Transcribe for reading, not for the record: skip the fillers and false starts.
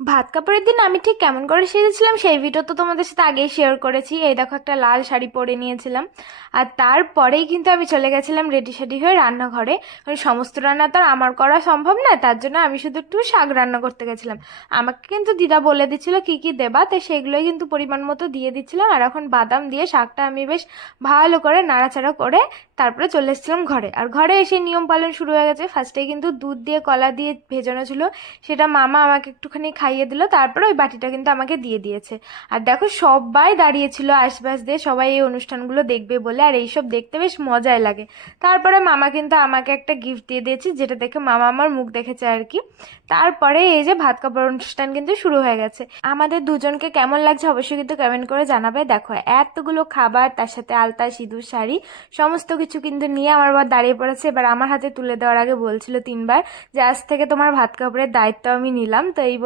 ভাত কাপড়ের দিন আমি ঠিক কেমন করে সেজেছিলাম সেই ভিডিও তো তোমাদের সাথে আগেই শেয়ার করেছি। এই দেখো একটা লাল শাড়ি পরে নিয়েছিলাম। আর তারপরেই কিন্তু আমি চলে গেছিলাম রেডি সেডি হয়ে রান্নাঘরে। কারণ সমস্ত রান্না তো আর আমার করা সম্ভব না, তার জন্য আমি শুধু একটু শাক রান্না করতে গেছিলাম। আমাকে কিন্তু দিদা বলে দিচ্ছিল কি কি দেবা, তাই সেগুলোই কিন্তু পরিমাণ মতো দিয়ে দিচ্ছিলাম। আর এখন বাদাম দিয়ে শাকটা আমি বেশ ভালো করে নাড়াচাড়া করে তারপরে চলে এসেছিলাম ঘরে। আর ঘরে এসে নিয়ম পালন শুরু হয়ে গেছে। ফার্স্টে কিন্তু দুধ দিয়ে কলা দিয়ে ভেজানো ছিল, সেটা মামা আমাকে একটুখানি খাইয়ে দিল, তারপরে ওই বাটিটা কিন্তু আমাকে দিয়ে দিয়েছে। আর দেখো সবাই দাঁড়িয়েছিল আশপাশ দিয়ে, সবাই এই অনুষ্ঠানগুলো দেখবে বলে, আর এইসব দেখতে বেশ মজাই লাগে। তারপরে মামা কিন্তু আমাকে একটা গিফট দিয়ে দিয়েছে, যেটা দেখে মামা আমার মুখ দেখেছে আর কি। তারপরে এই যে ভাত কাপড় অনুষ্ঠান কিন্তু শুরু হয়ে গেছে। আমাদের দুজনকে কেমন লাগছে অবশ্যই কিন্তু কমেন্ট করে জানাবে। দেখো এতগুলো খাবার, তার সাথে আলতা সিঁদুর শাড়ি সমস্ত কিছু কিন্তু নিয়ে আমার বর দাঁড়িয়ে পড়েছে। এবার আমার হাতে তুলে দেওয়ার আগে বলছিল তিনবার যে আজ থেকে তোমার ভাত কাপড়ের দায়িত্ব আমি নিলাম। তো এই